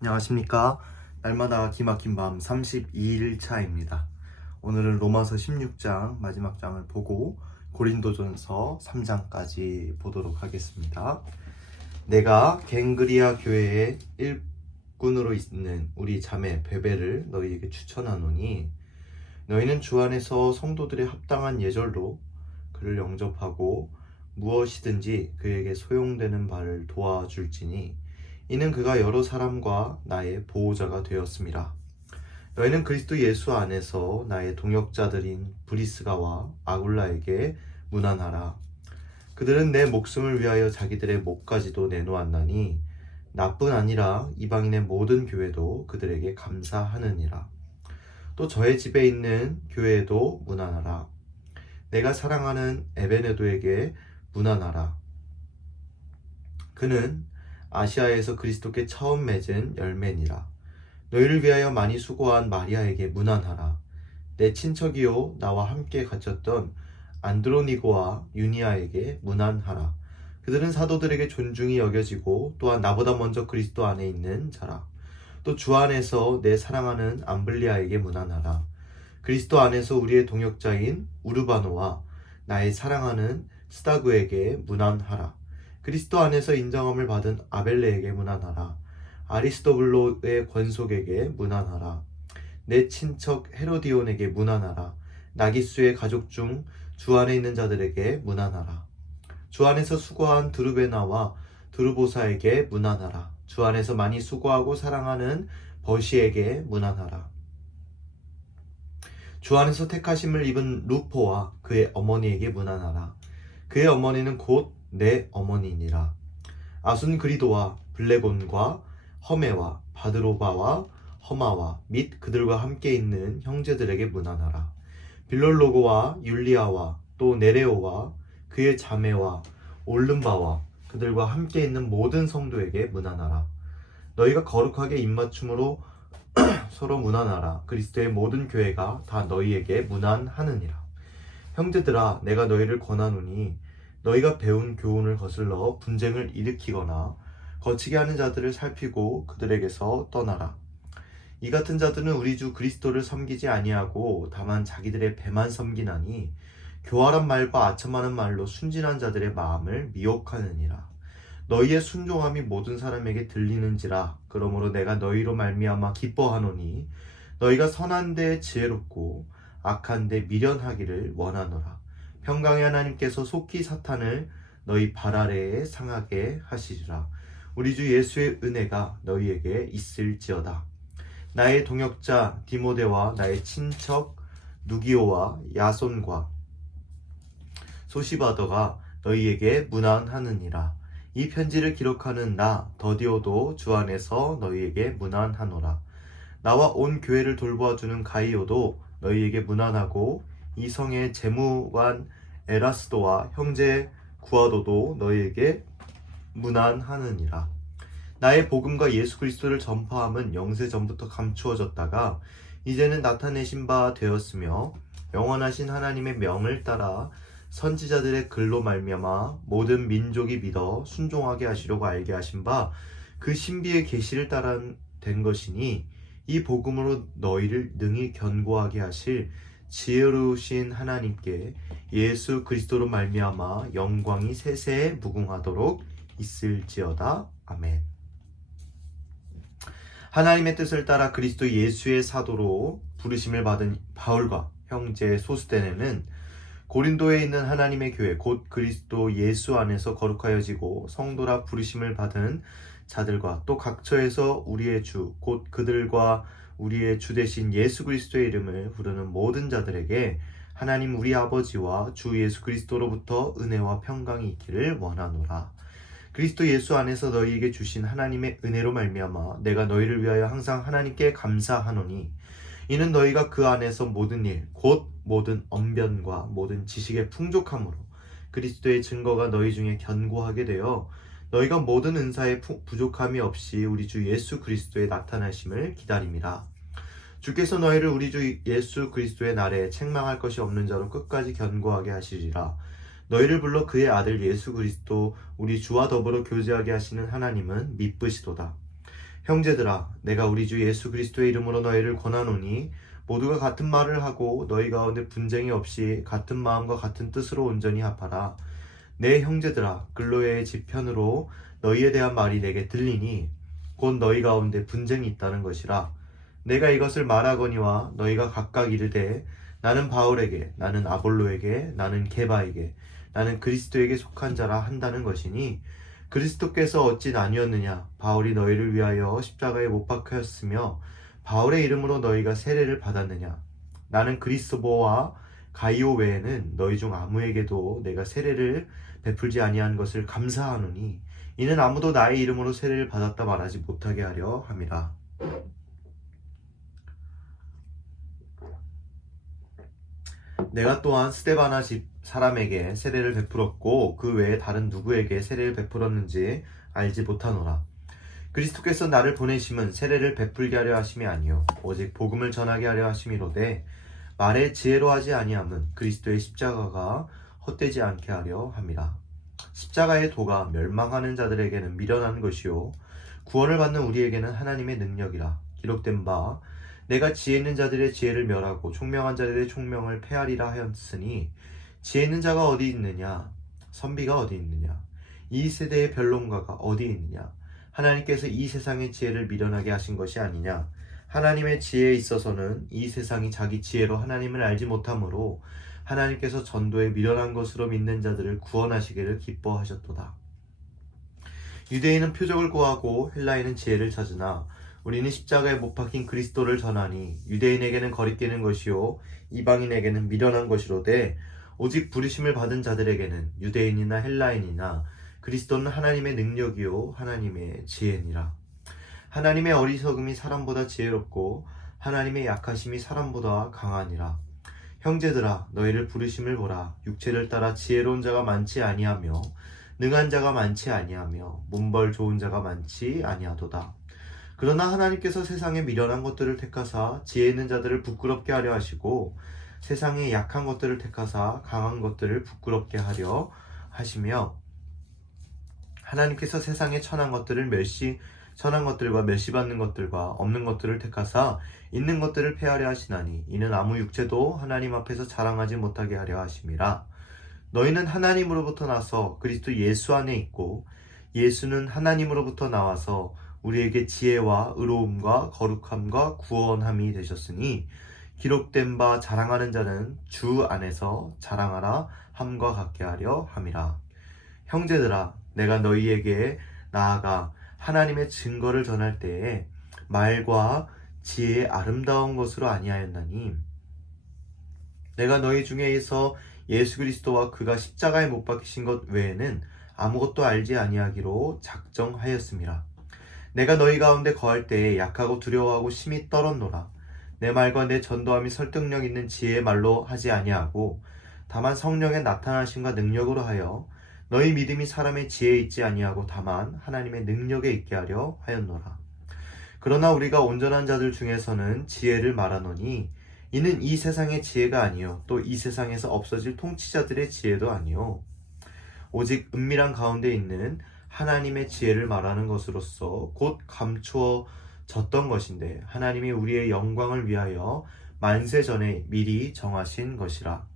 안녕하십니까. 날마다 기막힌 밤 32일 차입니다. 오늘은 로마서 16장 마지막 장을 보고 고린도전서 3장까지 보도록 하겠습니다. 내가 갱그리아 교회의 일꾼으로 있는 우리 자매 베베를 너희에게 추천하노니 너희는 주 안에서 성도들의 합당한 예절로 그를 영접하고 무엇이든지 그에게 소용되는 바를 도와줄지니 이는 그가 여러 사람과 나의 보호자가 되었음이라. 너희는 그리스도 예수 안에서 나의 동역자들인 브리스가와 아굴라에게 문안하라. 그들은 내 목숨을 위하여 자기들의 목까지도 내놓았나니 나뿐 아니라 이방인의 모든 교회도 그들에게 감사하느니라. 또 저의 집에 있는 교회에도 문안하라. 내가 사랑하는 에베네도에게 문안하라. 그는 아시아에서 그리스도께 처음 맺은 열매니라. 너희를 위하여 많이 수고한 마리아에게 문안하라. 내 친척이요 나와 함께 갇혔던 안드로니고와 유니아에게 문안하라. 그들은 사도들에게 존중이 여겨지고 또한 나보다 먼저 그리스도 안에 있는 자라. 또 주 안에서 내 사랑하는 암블리아에게 문안하라. 그리스도 안에서 우리의 동역자인 우르바노와 나의 사랑하는 스타그에게 문안하라. 그리스도 안에서 인정함을 받은 아벨레에게 문안하라. 아리스토블로의 권속에게 문안하라. 내 친척 헤로디온에게 문안하라. 나기수의 가족 중 주 안에 있는 자들에게 문안하라. 주 안에서 수고한 드루베나와 드루보사에게 문안하라. 주 안에서 많이 수고하고 사랑하는 버시에게 문안하라. 주 안에서 택하심을 입은 루포와 그의 어머니에게 문안하라. 그의 어머니는 곧 내 어머니니라. 아순그리도와 블레곤과 허메와 바드로바와 허마와 및 그들과 함께 있는 형제들에게 문안하라. 빌롤로고와 율리아와 또 네레오와 그의 자매와 올름바와 그들과 함께 있는 모든 성도에게 문안하라. 너희가 거룩하게 입맞춤으로 서로 문안하라. 그리스도의 모든 교회가 다 너희에게 문안하느니라. 형제들아, 내가 너희를 권하노니 너희가 배운 교훈을 거슬러 분쟁을 일으키거나 거치게 하는 자들을 살피고 그들에게서 떠나라. 이 같은 자들은 우리 주 그리스도를 섬기지 아니하고 다만 자기들의 배만 섬기나니 교활한 말과 아첨하는 말로 순진한 자들의 마음을 미혹하느니라. 너희의 순종함이 모든 사람에게 들리는지라. 그러므로 내가 너희로 말미암아 기뻐하노니 너희가 선한 데 지혜롭고 악한 데 미련하기를 원하노라. 평강의 하나님께서 속히 사탄을 너희 발 아래에 상하게 하시리라. 우리 주 예수의 은혜가 너희에게 있을지어다. 나의 동역자 디모데와 나의 친척 누기오와 야손과 소시바더가 너희에게 문안하느니라. 이 편지를 기록하는 나 더디오도 주 안에서 너희에게 문안하노라. 나와 온 교회를 돌보아주는 가이오도 너희에게 문안하고 이 성의 재무관 에라스도와 형제 구아도도 너희에게 문안하느니라. 나의 복음과 예수 그리스도를 전파함은 영세전부터 감추어졌다가 이제는 나타내신 바 되었으며 영원하신 하나님의 명을 따라 선지자들의 글로 말미암아 모든 민족이 믿어 순종하게 하시려고 알게 하신 바 그 신비의 계시를 따라 된 것이니 이 복음으로 너희를 능히 견고하게 하실 지혜로우신 하나님께 예수 그리스도로 말미암아 영광이 세세에 무궁하도록 있을지어다. 아멘. 하나님의 뜻을 따라 그리스도 예수의 사도로 부르심을 받은 바울과 형제 소스데네는 고린도에 있는 하나님의 교회 곧 그리스도 예수 안에서 거룩하여지고 성도라 부르심을 받은 자들과 또 각처에서 우리의 주 곧 그들과 우리의 주 되신 예수 그리스도의 이름을 부르는 모든 자들에게 하나님 우리 아버지와 주 예수 그리스도로부터 은혜와 평강이 있기를 원하노라. 그리스도 예수 안에서 너희에게 주신 하나님의 은혜로 말미암아 내가 너희를 위하여 항상 하나님께 감사하노니 이는 너희가 그 안에서 모든 일 곧 모든 언변과 모든 지식의 풍족함으로 그리스도의 증거가 너희 중에 견고하게 되어 너희가 모든 은사의 부족함이 없이 우리 주 예수 그리스도의 나타나심을 기다림이라. 주께서 너희를 우리 주 예수 그리스도의 날에 책망할 것이 없는 자로 끝까지 견고하게 하시리라. 너희를 불러 그의 아들 예수 그리스도 우리 주와 더불어 교제하게 하시는 하나님은 미쁘시도다. 형제들아, 내가 우리 주 예수 그리스도의 이름으로 너희를 권하노니 모두가 같은 말을 하고 너희 가운데 분쟁이 없이 같은 마음과 같은 뜻으로 온전히 합하라. 내 형제들아, 글로의 지편으로 너희에 대한 말이 내게 들리니 곧 너희 가운데 분쟁이 있다는 것이라. 내가 이것을 말하거니와 너희가 각각 이르되 나는 바울에게, 나는 아볼로에게, 나는 게바에게, 나는 그리스도에게 속한 자라 한다는 것이니 그리스도께서 어찌 나뉘었느냐? 바울이 너희를 위하여 십자가에 못 박혔으며 바울의 이름으로 너희가 세례를 받았느냐? 나는 그리스도와 가이오 외에는 너희 중 아무에게도 내가 세례를 베풀지 아니한 것을 감사하노니 이는 아무도 나의 이름으로 세례를 받았다 말하지 못하게 하려 함이라. 내가 또한 스데바나 집 사람에게 세례를 베풀었고 그 외에 다른 누구에게 세례를 베풀었는지 알지 못하노라. 그리스도께서 나를 보내심은 세례를 베풀게 하려 하심이 아니요 오직 복음을 전하게 하려 하심이로되 말에 지혜로 하지 아니함은 그리스도의 십자가가 헛되지 않게 하려 함이라. 십자가의 도가 멸망하는 자들에게는 미련한 것이요 구원을 받는 우리에게는 하나님의 능력이라. 기록된 바 내가 지혜 있는 자들의 지혜를 멸하고 총명한 자들의 총명을 폐하리라 하였으니 지혜 있는 자가 어디 있느냐? 선비가 어디 있느냐? 이 세대의 변론가가 어디 있느냐? 하나님께서 이 세상의 지혜를 미련하게 하신 것이 아니냐? 하나님의 지혜에 있어서는 이 세상이 자기 지혜로 하나님을 알지 못하므로 하나님께서 전도에 미련한 것으로 믿는 자들을 구원하시기를 기뻐하셨도다. 유대인은 표적을 구하고 헬라인은 지혜를 찾으나 우리는 십자가에 못 박힌 그리스도를 전하니 유대인에게는 거리끼는 것이요 이방인에게는 미련한 것이로되 오직 부르심을 받은 자들에게는 유대인이나 헬라인이나 그리스도는 하나님의 능력이요 하나님의 지혜니라. 하나님의 어리석음이 사람보다 지혜롭고 하나님의 약하심이 사람보다 강하니라. 형제들아, 너희를 부르심을 보라. 육체를 따라 지혜로운 자가 많지 아니하며 능한 자가 많지 아니하며 문벌 좋은 자가 많지 아니하도다. 그러나 하나님께서 세상에 미련한 것들을 택하사 지혜 있는 자들을 부끄럽게 하려 하시고 세상에 약한 것들을 택하사 강한 것들을 부끄럽게 하려 하시며 하나님께서 세상에 천한 것들과 멸시받는 것들과 없는 것들을 택하사 있는 것들을 폐하려 하시나니 이는 아무 육체도 하나님 앞에서 자랑하지 못하게 하려 하심이라. 너희는 하나님으로부터 나서 그리스도 예수 안에 있고 예수는 하나님으로부터 나와서 우리에게 지혜와 의로움과 거룩함과 구원함이 되셨으니 기록된 바 자랑하는 자는 주 안에서 자랑하라 함과 같게 하려 함이라. 형제들아, 내가 너희에게 나아가 하나님의 증거를 전할 때에 말과 지혜의 아름다운 것으로 아니하였나니 내가 너희 중에서 예수 그리스도와 그가 십자가에 못 박히신 것 외에는 아무것도 알지 아니하기로 작정하였음이라. 내가 너희 가운데 거할 때에 약하고 두려워하고 심히 떨었노라. 내 말과 내 전도함이 설득력 있는 지혜의 말로 하지 아니하고 다만 성령의 나타나심과 능력으로 하여 너희 믿음이 사람의 지혜에 있지 아니하고 다만 하나님의 능력에 있게 하려 하였노라. 그러나 우리가 온전한 자들 중에서는 지혜를 말하노니 이는 이 세상의 지혜가 아니요 또 이 세상에서 없어질 통치자들의 지혜도 아니요 오직 은밀한 가운데 있는 하나님의 지혜를 말하는 것으로서 곧 감추어졌던 것인데 하나님이 우리의 영광을 위하여 만세 전에 미리 정하신 것이라.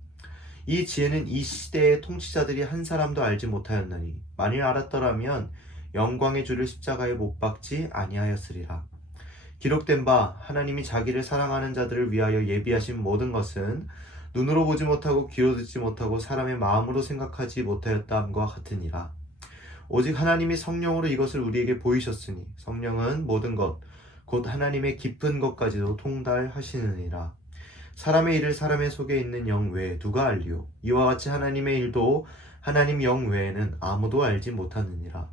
이 지혜는 이 시대의 통치자들이 한 사람도 알지 못하였나니 만일 알았더라면 영광의 주를 십자가에 못 박지 아니하였으리라. 기록된 바 하나님이 자기를 사랑하는 자들을 위하여 예비하신 모든 것은 눈으로 보지 못하고 귀로 듣지 못하고 사람의 마음으로 생각하지 못하였다 함과 같으니라. 오직 하나님이 성령으로 이것을 우리에게 보이셨으니 성령은 모든 것 곧 하나님의 깊은 것까지도 통달하시느니라. 사람의 일을 사람의 속에 있는 영 외에 누가 알리요? 이와 같이 하나님의 일도 하나님 영 외에는 아무도 알지 못하느니라.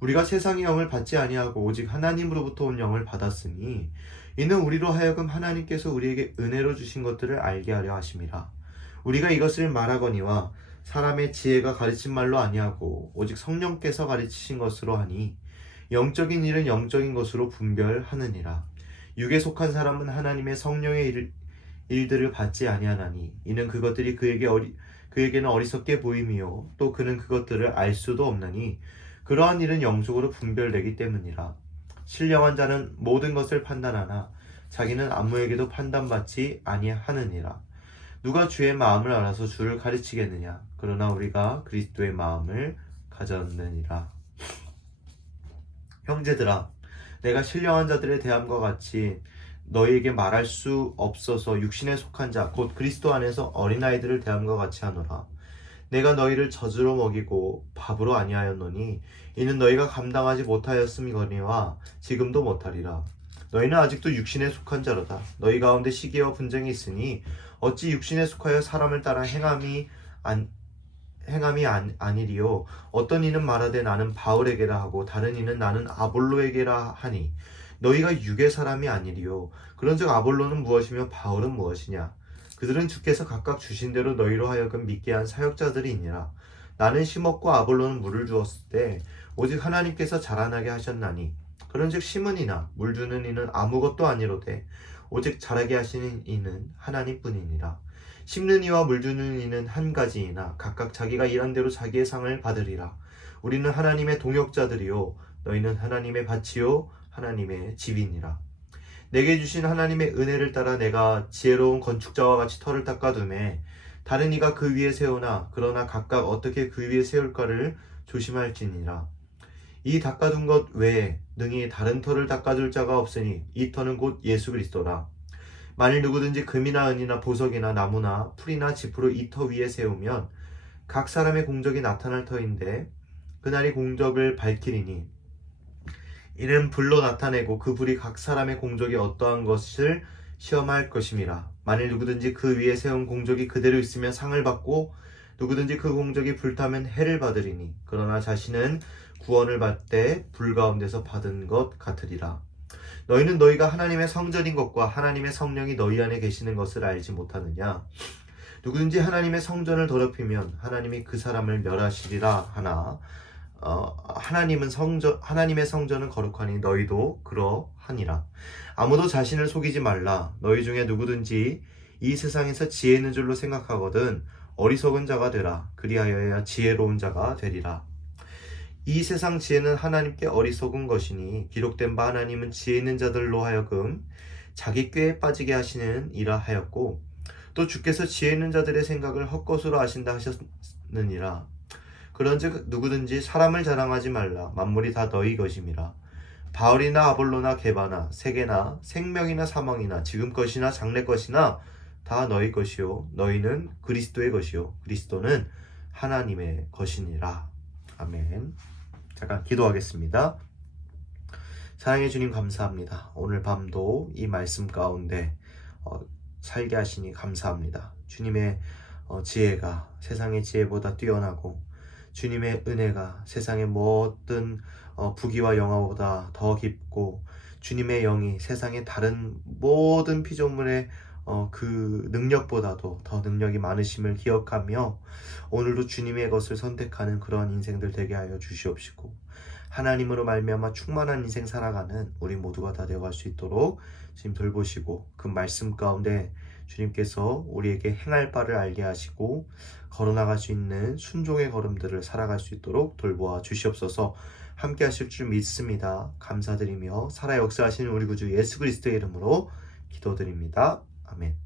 우리가 세상의 영을 받지 아니하고 오직 하나님으로부터 온 영을 받았으니 이는 우리로 하여금 하나님께서 우리에게 은혜로 주신 것들을 알게 하려 하심이라. 우리가 이것을 말하거니와 사람의 지혜가 가르친 말로 아니하고 오직 성령께서 가르치신 것으로 하니 영적인 일은 영적인 것으로 분별하느니라. 육에 속한 사람은 하나님의 성령의 일들을 받지 아니하나니 이는 그것들이 그에게는 어리석게 보임이요 또 그는 그것들을 알 수도 없나니 그러한 일은 영적으로 분별되기 때문이라. 신령한 자는 모든 것을 판단하나 자기는 아무에게도 판단받지 아니하느니라. 누가 주의 마음을 알아서 주를 가르치겠느냐? 그러나 우리가 그리스도의 마음을 가졌느니라. 형제들아, 내가 신령한 자들의 대함과 같이 너희에게 말할 수 없어서 육신에 속한 자, 곧 그리스도 안에서 어린아이들을 대함과 같이 하노라. 내가 너희를 젖으로 먹이고 밥으로 아니하였노니 이는 너희가 감당하지 못하였음이거니와 지금도 못하리라. 너희는 아직도 육신에 속한 자로다. 너희 가운데 시기와 분쟁이 있으니 어찌 육신에 속하여 사람을 따라 행함이 아니리요. 어떤 이는 말하되 나는 바울에게라 하고 다른 이는 나는 아볼로에게라 하니 너희가 육의 사람이 아니리요. 그런즉 아볼로는 무엇이며 바울은 무엇이냐? 그들은 주께서 각각 주신 대로 너희로 하여금 믿게 한 사역자들이니라. 나는 심었고 아볼로는 물을 주었을 때 오직 하나님께서 자라나게 하셨나니 그런즉 심은 이나 물 주는 이는 아무것도 아니로되 오직 자라게 하시는 이는 하나님뿐이니라. 심는 이와 물 주는 이는 한 가지이나 각각 자기가 일한 대로 자기의 상을 받으리라. 우리는 하나님의 동역자들이요 너희는 하나님의 밭이요 하나님의 집이니라. 내게 주신 하나님의 은혜를 따라 내가 지혜로운 건축자와 같이 터를 닦아두매 다른 이가 그 위에 세우나 그러나 각각 어떻게 그 위에 세울까를 조심할지니라. 이 닦아둔 것 외에 능히 다른 터를 닦아둘 자가 없으니 이 터는 곧 예수 그리스도라. 만일 누구든지 금이나 은이나 보석이나 나무나 풀이나 짚으로 이 터 위에 세우면 각 사람의 공적이 나타날 터인데 그날이 공적을 밝히리니 이는 불로 나타내고 그 불이 각 사람의 공적이 어떠한 것을 시험할 것임이라. 만일 누구든지 그 위에 세운 공적이 그대로 있으면 상을 받고 누구든지 그 공적이 불타면 해를 받으리니 그러나 자신은 구원을 받되 불 가운데서 받은 것 같으리라. 너희는 너희가 하나님의 성전인 것과 하나님의 성령이 너희 안에 계시는 것을 알지 못하느냐? 누구든지 하나님의 성전을 더럽히면 하나님이 그 사람을 멸하시리라 하나 하나님의 성전은 거룩하니 너희도 그러하니라. 아무도 자신을 속이지 말라. 너희 중에 누구든지 이 세상에서 지혜 있는 줄로 생각하거든 어리석은 자가 되라. 그리하여야 지혜로운 자가 되리라. 이 세상 지혜는 하나님께 어리석은 것이니 기록된 바 하나님은 지혜 있는 자들로 하여금 자기 꾀에 빠지게 하시는 이라 하였고 또 주께서 지혜 있는 자들의 생각을 헛것으로 아신다 하셨느니라. 그런즉 누구든지 사람을 자랑하지 말라. 만물이 다 너희 것임이라. 바울이나 아볼로나 게바나 세계나 생명이나 사망이나 지금 것이나 장래 것이나 다 너희 것이요 너희는 그리스도의 것이요 그리스도는 하나님의 것이니라. 아멘. 잠깐 기도하겠습니다. 사랑의 주님 감사합니다. 오늘 밤도 이 말씀 가운데 살게 하시니 감사합니다. 주님의 지혜가 세상의 지혜보다 뛰어나고 주님의 은혜가 세상의 모든 부귀와 영화보다 더 깊고 주님의 영이 세상의 다른 모든 피조물의 그 능력보다도 더 능력이 많으심을 기억하며 오늘도 주님의 것을 선택하는 그런 인생들 되게 하여 주시옵시고 하나님으로 말미암아 충만한 인생 살아가는 우리 모두가 다 되어갈 수 있도록 주님 돌보시고 그 말씀 가운데 주님께서 우리에게 행할 바를 알게 하시고 걸어나갈 수 있는 순종의 걸음들을 살아갈 수 있도록 돌보아 주시옵소서. 함께 하실 줄 믿습니다. 감사드리며 살아 역사하시는 우리 구주 예수 그리스도의 이름으로 기도드립니다. 아멘.